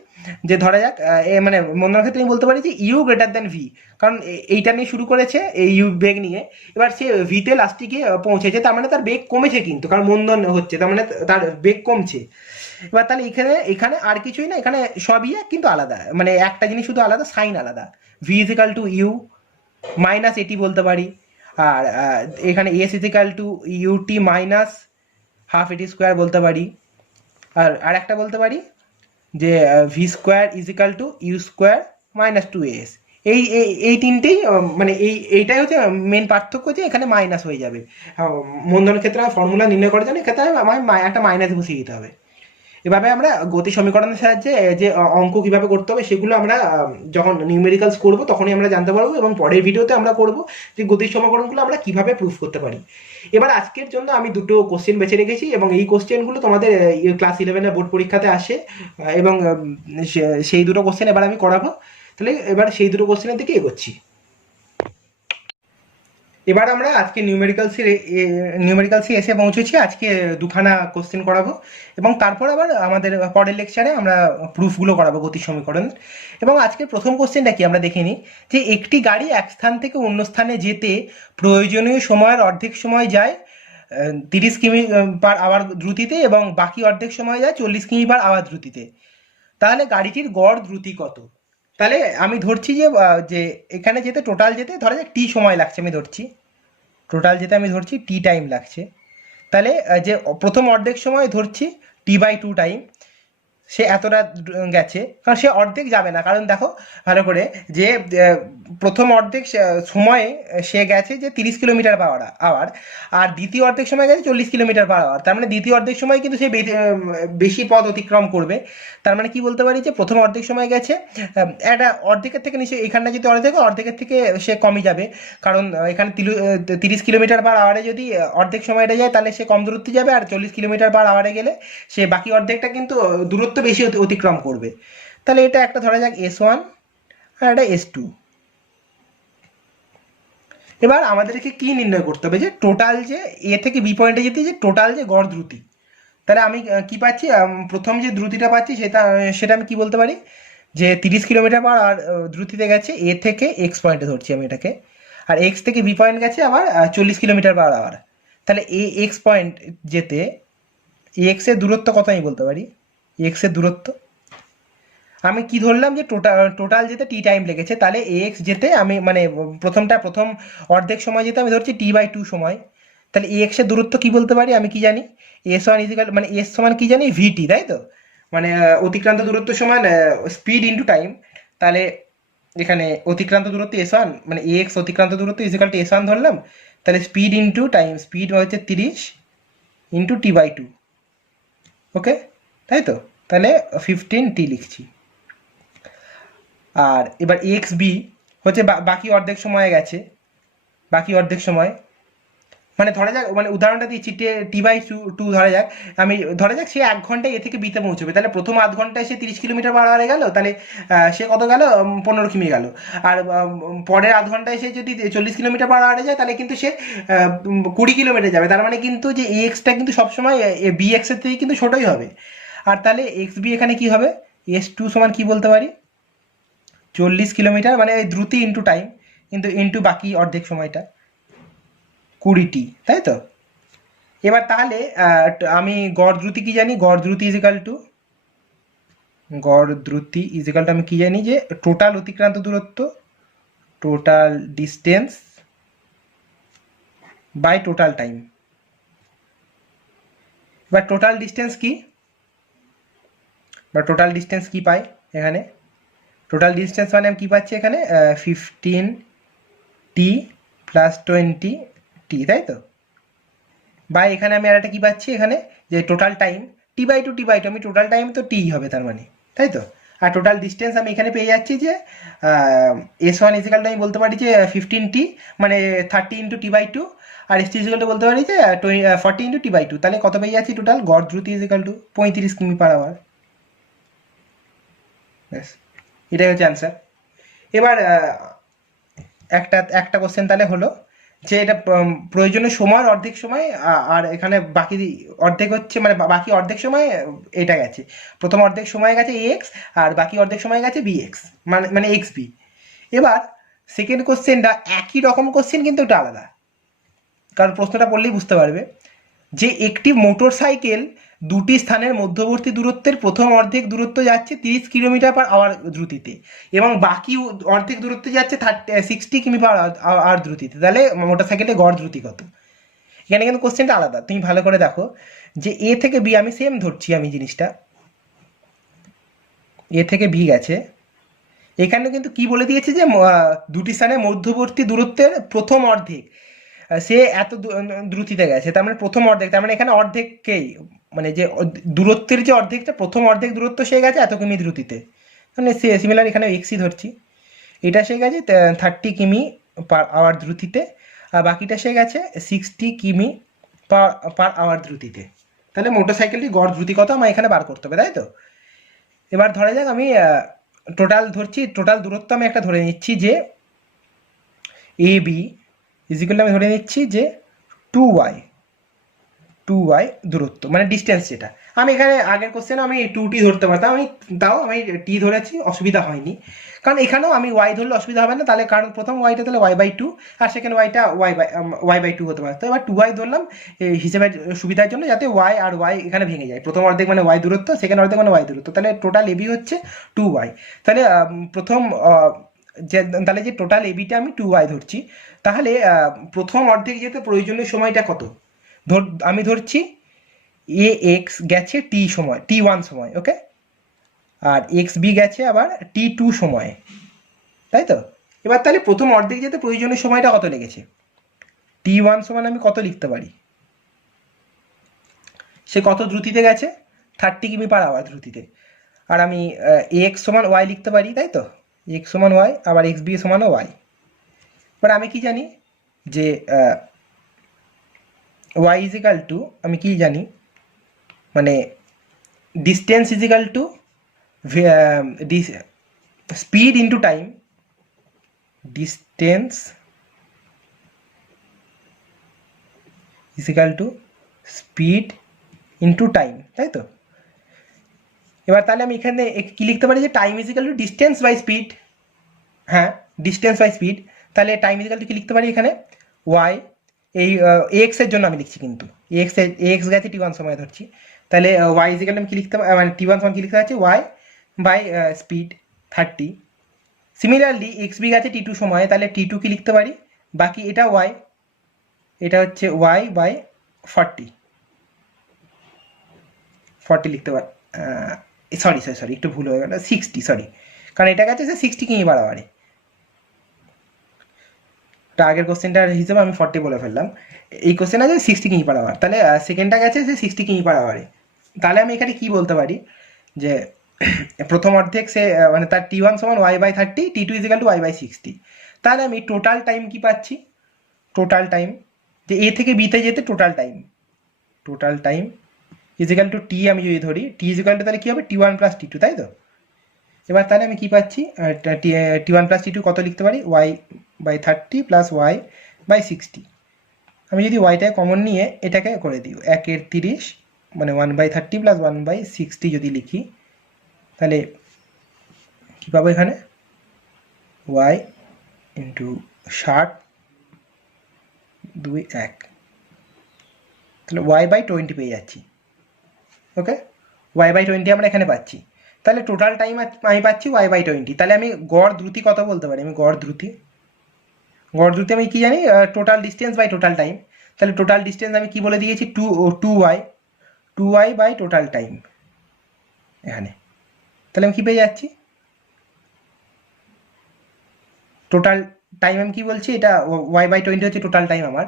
যে ধরা যাক মানে মন্দনের ক্ষেত্রে আমি বলতে পারি যে ইউ গ্রেটার দ্যান ভি, কারণ এইটা নিয়ে শুরু করেছে এই ইউ বেগ নিয়ে, এবার সে ভিতে লাস্টে গিয়ে পৌঁছেছে, তার মানে তার বেগ কমেছে কিন্তু, কারণ মন্দন হচ্ছে তার মানে তার বেগ কমছে। এবার তাহলে এখানে আর কিছুই না, এখানে সবই কিন্তু আলাদা, মানে একটা জিনিস শুধু আলাদা, সাইন আলাদা। V is equal to U minus AT বলতে পারি, আর এখানে S is equal to UT minus half AT square বলতে পারি। আর একটা বলতে পারি যে V square is equal to U square minus 2as। এই তিনটেই মানে এইটাই হচ্ছে মেন পার্থক্য, যে এখানে মাইনাস হয়ে যাবে। মন্দনের ক্ষেত্রে ফর্মুলা নির্ণয় করার জন্য এক্ষেত্রে আমার একটা মাইনাস বসিয়ে দিতে হবে। এভাবে আমরা গতি সমীকরণের সাহায্যে যে অঙ্ক কিভাবে করতে হবে সেগুলো আমরা যখন নিউমেরিক্যালস করব তখনই আমরা জানতে পারবো, এবং পরের ভিডিওতে আমরা করব যে গতির সমীকরণগুলো আমরা কিভাবে প্রুফ করতে পারি। এবার আজকের জন্য আমি দুটো কোশ্চেন বেছে রেখেছি, এবং এই কোশ্চেনগুলো তোমাদের ক্লাস 11-এর বোর্ড পরীক্ষাতে আসে, এবং সেই দুটো কোশ্চেন এবার আমি করাবো। তাহলে এবার সেই দুটো কোশ্চেনের দিকে এগোচ্ছি। এবার আমরা আজকে নিউমেরিক্যালসে এসে পৌঁছেছি। আজকে দুখানা কোশ্চেন করাবো, এবং তারপর আবার আমাদের পরের লেকচারে আমরা প্রুফগুলো করাবো গতি সমীকরণ। এবং আজকের প্রথম কোশ্চেনটা কি আমরা দেখে নিই, যে একটি গাড়ি এক স্থান থেকে অন্য স্থানে যেতে প্রয়োজনীয় সময়ের অর্ধেক সময় যায় 30 কিমি পার আওয়ার দ্রুতিতে, এবং বাকি অর্ধেক সময় যায় 40 কিমি পার আওয়ার দ্রুতিতে। তাহলে গাড়িটির গড় দ্রুতি কত? তাহলে আমি ধরছি যে এখানে টোটাল যেতে ধরা যাক টি সময় লাগছে, আমি ধরছি টি টাইম লাগছে। তাহলে যে প্রথম অর্ধেক সময় ধরছি টি/2 টাইম, সে এতটা গেছে, কারণ সে অর্ধেক যাবে না, কারণ দেখো ভালো করে যে প্রথম অর্ধেক সময়ে সে গেছে যে 30 কিলোমিটার পার আওয়ার, আর দ্বিতীয় অর্ধেক সময় গেছে 40 কিলোমিটার পার আওয়ার। তার মানে দ্বিতীয় অর্ধেক সময় কিন্তু সে বেশি পথ অতিক্রম করবে। তার মানে কি বলতে পারি, যে প্রথম অর্ধেক সময় গেছে একটা অর্ধেকের থেকে নিচে, এখানটা যদি অর্ধেকের থেকে সে কমই যাবে, কারণ এখানে 30 কিলোমিটার পার আওয়ারে যদি অর্ধেক সময়টা যায় তাহলে সে কম দূরত্বে যাবে, আর 40 কিলোমিটার পার আওয়ারে গেলে সে বাকি অর্ধেকটা কিন্তু দূরত্ব বেশি অতিক্রম করবে। তাহলে এটা একটা ধরা যাক S1 আর এটা S2। এবার আমাদেরকে কি নির্ণয় করতে হবে, যে টোটাল যে এ থেকে বি পয়েন্টে যেতে যে টোটাল যে গড় দ্রুতি, তাহলে আমি কি পাচ্ছি, প্রথম যে দ্রুতিটা পাচ্ছি সেটা আমি কি বলতে পারি, যে 30 কিলোমিটার/আওয়ার দ্রুতিতে গেছে এ থেকে এক্স পয়েন্টে, ধরছি আমি এটাকে, আর এক্স থেকে বি পয়েন্ট গেছে আবার 40 কিলোমিটার/আওয়ার। তাহলে এক্স পয়েন্ট যেতে এক্স এর দূরত্ব কত আমি বলতে পারি, এক্স এর দূরত্ব আমি কি ধরলাম, যে টোটাল যেতে টি টাইম লেগেছে, তাহলে এক্স যেতে আমি মানে প্রথম অর্ধেক সময় যেতে আমি ধরছি t/2 সময়। তাহলে এক্স এর দূরত্ব কি বলতে পারি, আমি কি জানি, s1 মানে এস সমান কি জানি, ভিটি, তাই তো, মানে অতিক্রান্ত দূরত্ব সমান স্পিড ইন্টু টাইম। তাহলে এখানে অতিক্রান্ত দূরত্ব s1 মানে এক্স অতিক্রান্ত দূরত্ব ইজিক্যাল টু s1 ধরলাম, তাহলে স্পিড ইন্টু টাইম, স্পিড হচ্ছে 30 ইন্টু t/2, ওকে, তাই তো, তাহলে 15t লিখছি। আর এবার এক্স বি হচ্ছে বাকি অর্ধেক সময়ে গেছে, বাকি অর্ধেক সময়, মানে ধরা যাক, মানে উদাহরণটা দিচ্ছি, t/2 ধরা যাক, ধরা যাক সে 1 ঘন্টায় এ থেকে বিতে পৌঁছবে, তাহলে প্রথম আধ ঘন্টায় সে 30 কিলোমিটার/আওয়ারে গেল, তাহলে সে কত গেল, 15 কিমি গেল। আর পরের আধ ঘন্টায় সে যদি 40 কিলোমিটার/আওয়ারে যায়, তাহলে কিন্তু সে 20 কিলোমিটার যাবে। তার মানে কিন্তু যে এক্সটা কিন্তু সবসময় বি এক্সের থেকে কিন্তু ছোটই হবে। আর তাহলে এক্স বি এখানে কি হবে, s2 সমান কি বলতে পারি, 40 কিলোমিটার, মানে দ্রুতি ইন্টু টাইম, কিন্তু ইন্টু বাকি অর্ধেক সময়টা 20t, তাই তো। এবার তাহলে আমি গড় দ্রুতি কি জানি, গড় দ্রুতি ইজিক্যাল টু আমি কি জানি, যে টোটাল অতিক্রান্ত দূরত্ব, total distance by total time. এবার টোটাল ডিস্টেন্স কি, বা টোটাল ডিস্টেন্স কি পাই এখানে, টোটাল ডিস্টেন্স মানে আমি কি পাচ্ছি এখানে, 15t প্লাস 20t, তাই তো, বা এখানে আমি আর একটা কি পাচ্ছি এখানে, যে টোটাল টাইম t/2, আমি টোটাল টাইম তো টি হবে তার মানে, তাই তো। আর টোটাল ডিস্টেন্স আমি এখানে পেয়ে যাচ্ছি যে s1 ইজিক্যাল টু আমি বলতে পারি যে 15t, মানে 30 ইন্টু t/2, আর s2 ইজিক্যাল টু বলতে পারি যে 40 ইন্টু t/2, তাহলে কত পেয়ে যাচ্ছি, টোটাল গড় দ্রুতি ইজিক্যাল টু 35 কিমি/আওয়ার। ব্যাস, এটাই হচ্ছে অ্যান্সার। এবার একটা একটা কোশ্চেন তাহলে হলো, যে এটা প্রয়োজনীয় সময়ের অর্ধেক সময়, আর এখানে বাকি অর্ধেক হচ্ছে, মানে বাকি অর্ধেক সময় এটা গেছে, প্রথম অর্ধেক সময় গেছে এক্স, আর বাকি অর্ধেক সময় গেছে বি এক্স, মানে এক্স বি। এবার সেকেন্ড কোশ্চেনটা একই রকম কোশ্চেন, কিন্তু ওটা আলাদা, কারণ প্রশ্নটা পড়লেই বুঝতে পারবে, যে একটি মোটর সাইকেল দুটি স্থানের মধ্যবর্তী দূরত্বের প্রথম অর্ধেক দূরত্ব যাচ্ছে 30 কিলোমিটার/আওয়ার দ্রুতিতে, এবং বাকি অর্ধেক দূরত্ব যাচ্ছে 60 কিমি/আওয়ার দ্রুতিতে, তাহলে মোটর সাইকেলের গড় দ্রুতি কত। এখানে কিন্তু কোশ্চেনটা আলাদা, তুমি ভালো করে দেখো, যে এ থেকে বি আমি সেম ধরছি, আমি জিনিসটা এ থেকে বি গেছে, এখানে কিন্তু কি বলে দিয়েছে, যে দুটি স্থানের মধ্যবর্তী দূরত্বের প্রথম অর্ধেক, সে এত দ্রুতিতে গেছে, তার মানে প্রথম অর্ধেক, তার মানে এখানে অর্ধেককেই, মানে যে দূরত্বের যে অর্ধেকটা, প্রথম অর্ধেক দূরত্ব সে গেছে এত কিমি দ্রুতিতে, মানে সিমিলার এখানে এক্সই ধরছি, এটা সে গেছে 30 কিমি/আওয়ার দ্রুতিতে, আর বাকিটা সে গেছে 60 কিমি/আওয়ার দ্রুতিতে। তাহলে মোটর সাইকেলটি গড় দ্রুতি কত আমার এখানে বার করতে হবে, তাই তো। এবার ধরা যাক আমি টোটাল ধরছি, টোটাল দূরত্ব আমি একটা ধরে নিচ্ছি, যে এ বি ইজিক্যাল আমি ধরে নিচ্ছি যে 2y দূরত্ব, মানে ডিস্টেন্স যেটা, আমি এখানে আগের কোশ্চেনে আমি 2t ধরতে পারতাম, আমি টি ধরেছি, অসুবিধা হয়নি, কারণ এখানেও আমি y ধরলে অসুবিধা হবে না, তাহলে কারণ প্রথম ওয়াইটা তাহলে y/2, আর সেকেন্ড ওয়াইটা y/2 হতে পারে, তো এবার 2y ধরলাম হিসেবের সুবিধার জন্য, যাতে y আর y এখানে ভেঙে যায়, প্রথম অর্ধেক মানে y দূরত্ব, সেকেন্ড অর্ধেক মানে y দূরত্ব, তাহলে টোটাল এবি হচ্ছে 2y। তাহলে প্রথম যে তাহলে যে টোটাল এবিটা আমি 2y ধরছি, তাহলে প্রথম অর্ধেক যেতে প্রয়োজনীয় সময়টা কত, আমি ধরছি এ এক্স গেছে t1 সময়, ওকে, আর এক্স বি গেছে আবার t2 সময়, তাই তো। এবার তাহলে প্রথম অর্ধেক যেতে প্রয়োজনীয় সময়টা কত লেগেছে, t1 সমান আমি কত লিখতে পারি, সে কত দ্রুতিতে গেছে, 30 কিমি/আওয়ার দ্রুতিতে, আর আমি এক্স সমান ওয়াই লিখতে পারি, তাই তো, এক্স সমান ওয়াই, আবার এক্স বি সমানও ওয়াই। এবার আমি কি জানি, যে ওয়াই ইজিক্যাল টু আমি কি জানি, মানে distance is equal to speed into time, distance is equal to speed into time, তাই তো? এবার তাহলে আমি এখানে কি লিখতে পারি যে time is equal to distance by speed. হ্যাঁ, ডিস্টেন্স বাই স্পিড। তাহলে টাইম ইজ ইকাল টু কি লিখতে পারি এখানে, ওয়াই, এই এক্স এর জন্য আমি লিখছি, কিন্তু এক্স গেছে টি ওয়ান সময় ধরছি, তাহলে ওয়াই ইজ ইকাল আমি কি লিখতে মানে টি ওয়ান সময় কি লিখতে পারছি, Y by speed 30। Similarly X B গেছে টি টু সময়ে, তাহলে টি টু কি লিখতে পারি, বাকি এটা ওয়াই, এটা হচ্ছে ওয়াই বাই 40, 40 লিখতে পারি, সরি সরি সরি একটু ভুল হয়ে গেল, 60, সরি, কারণ এটা গেছে সে 60 কিমি বাড়াবারে, আগের কোশ্চেনটার হিসেবে আমি 40 বলে ফেললাম, এই কোশ্চেন আছে 60 কিমি পার আওয়ার, তাহলে সেকেন্ডটা গেছে সে 60 কিমি পার আওয়ারে। তাহলে আমি এখানে কি বলতে পারি যে প্রথম অর্ধেক সে মানে তার টি ওয়ান সমান Y by 30, T two is equal to Y by 60। তাহলে আমি টোটাল টাইম কি পাচ্ছি, টোটাল টাইম যে এ থেকে বিতে যেতে total time is equal to T, আমি যদি ধরি টি ইজিক্যাল টু তাহলে কী হবে T one plus T two, তাই তো? এবার তাহলে আমি কি পাচ্ছি, T one plus T two কত লিখতে পারি, Y by 30 plus Y by 60। আমি যদি ওয়াইটাকে কমন নিয়ে এটাকে করে দিই 1/30, মানে 1/30 প্লাস 1/60 যদি লিখি, তাহলে কী পাবো এখানে, ওয়াই ইন্টু 60 2 1, তাহলে ওয়াই বাই 20 পেয়ে যাচ্ছি। ওকে, ওয়াই বাই 20 আমরা এখানে পাচ্ছি। তাহলে টোটাল টাইম আমি পাচ্ছি ওয়াই বাই 20। তাহলে আমি গড় দ্রুতি কত বলতে পারি, আমি গড় দ্রুতি আমি কি জানি, total distance by total time. তাহলে টোটাল ডিস্টেন্স আমি কি বলে দিয়েছি, two Y by total time এখানে। তাহলে আমি কি পেয়ে যাচ্ছি, টোটাল টাইম আমি কি বলছি, এটা ওয়াই বাই 20 হচ্ছে টোটাল টাইম আমার,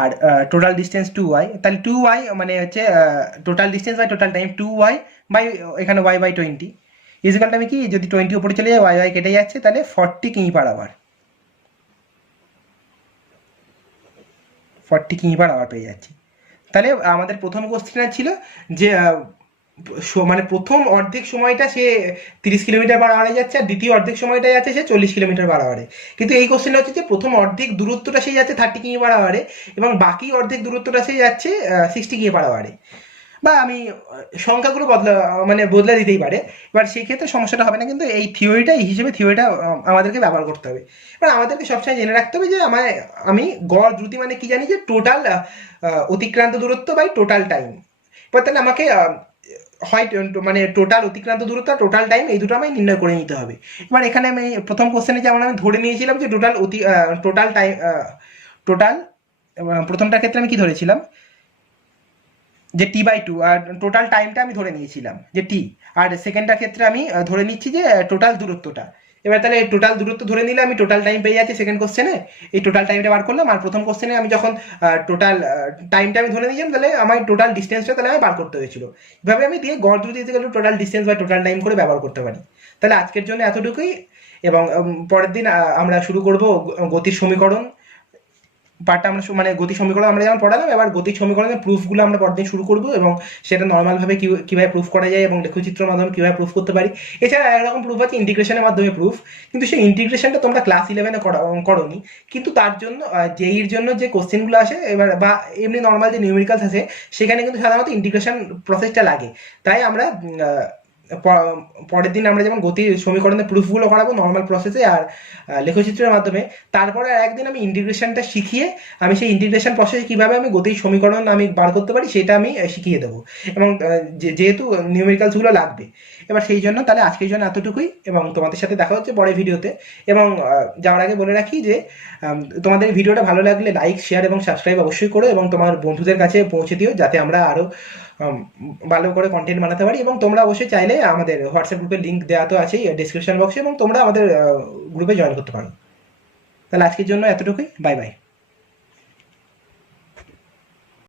আর টোটাল ডিস্টেন্স 2y, তাহলে 2y মানে হচ্ছে total distance by total time 2y by এখানে ওয়াই বাই 20 ইজিক্যালটা আমি কি, যদি 20 উপরে চলে যায় ওয়াই কেটে যাচ্ছে, তাহলে 40 কিমি পার আওয়ার, 40 কিমি পার আওয়ার পেয়ে যাচ্ছি। তাহলে আমাদের প্রথম কোশ্চেনটা ছিল যে মানে প্রথম অর্ধেক সময়টা সে 30 কিলোমিটার পার আওয়ারে যাচ্ছে, আর দ্বিতীয় অর্ধেক সময়টা যাচ্ছে সে 40 কিলোমিটার পার আওয়ারে। কিন্তু এই কোশ্চেনটা হচ্ছে যে প্রথম অর্ধেক দূরত্বটা সে যাচ্ছে 30 কিমি পার আওয়ারে, এবং বাকি অর্ধেক দূরত্বটা সে যাচ্ছে 60 কিমি পার আওয়ারে। বা আমি সংখ্যাগুলো বদলে দিতেই পারে, এবার সেই ক্ষেত্রে সমস্যাটা হবে না, কিন্তু এই থিওরিটা আমাদেরকে ব্যবহার করতে হবে। এবার আমাদেরকে সবসময় জেনে রাখতে হবে যে আমি গড় দ্রুতি মানে কি জানি, যে টোটাল অতিক্রান্ত দূরত্ব বাই টোটাল টাইম। এবার তাহলে আমাকে হয় মানে টোটাল অতিক্রান্ত দূরত্ব আর টোটাল টাইম, এই দুটো আমায় নির্ণয় করে নিতে হবে। এবার এখানে আমি প্রথম কোশ্চেনে যেমন আমি ধরে নিয়েছিলাম যে টোটাল টাইম, প্রথমটার ক্ষেত্রে আমি কি ধরেছিলাম যে টি বাই টু, আর টোটাল টাইমটা আমি ধরে নিয়েছিলাম যে টি, আর সেকেন্ডটার ক্ষেত্রে আমি ধরে নিচ্ছি যে টোটাল দূরত্বটা। এবার তাহলে টোটাল দূরত্ব ধরে নিলে আমি টোটাল টাইম পেয়ে যাচ্ছি সেকেন্ড কোশ্চেনে, এই টোটাল টাইমটা বার করলাম, আর প্রথম কোশ্চেনে আমি যখন টোটাল টাইমটা আমি ধরে নিয়েছিলাম, তাহলে আমার টোটাল ডিস্টেন্সটা তাহলে আমি বার করতে হয়েছিল। এভাবে আমি দিয়ে গড় দ্রুতি টোটাল ডিস্টেন্স বা টোটাল টাইম করে ব্যবহার করতে পারি। তাহলে আজকের জন্য এতটুকুই, এবং পরের দিন আমরা শুরু করব গতির সমীকরণ পার্টটা, আমরা মানে গতি সমীকরণ আমরা যেমন পড়ালাম, এবার গতির সমীকরণের প্রুফগুলো আমরা পরদিন শুরু করবো, এবং সেটা নর্মালভাবে কীভাবে প্রুফ করা যায় এবং লেখচিত্রের মাধ্যমে কীভাবে প্রুফ করতে পারি। এছাড়া একরকম প্রুফ আছে ইন্টিগ্রেশনের মাধ্যমে প্রুফ, কিন্তু সেই ইন্টিগ্রেশনটা তোমরা ক্লাস 11-এ করোনি, কিন্তু তার জন্য জেইর জন্য যে কোশ্চেনগুলো আসে এবার, বা এমনি নর্মাল যে নিউমেরিক্যালস আছে, সেখানে কিন্তু সাধারণত ইন্টিগ্রেশন প্রসেসটা লাগে। তাই আমরা পরের দিন আমরা যেমন গতির সমীকরণের প্রুফগুলো করাবো নর্মাল প্রসেসে আর লেখচিত্রের মাধ্যমে, তারপরে একদিন আমি ইন্টিগ্রেশনটা শিখিয়ে আমি সেই ইন্টিগ্রেশন প্রসেসে কীভাবে আমি গতির সমীকরণ আমি বার করতে পারি সেটা আমি শিখিয়ে দেবো, এবং যেহেতু নিউমেরিক্যালসগুলো লাগবে। এবার সেই জন্য তাহলে আজকের জন্য এতটুকুই, এবং তোমাদের সাথে দেখা হচ্ছে পরের ভিডিওতে। এবং যাওয়ার আগে বলে রাখি যে তোমাদের ভিডিওটা ভালো লাগলে লাইক, শেয়ার এবং সাবস্ক্রাইব অবশ্যই করো, এবং তোমার বন্ধুদের কাছে পৌঁছে দিও, যাতে আমরা আরও ভালো করে কন্টেন্ট বানাতে পারি। এবং তোমরা অবশ্যই চাইলে আমাদের হোয়াটসঅ্যাপ গ্রুপের লিঙ্ক দেওয়া তো আছেই ডিসক্রিপশন বক্সে, এবং তোমরা আমাদের গ্রুপে জয়েন করতে পারো। তাহলে আজকের জন্য এতটুকুই, বাই বাই।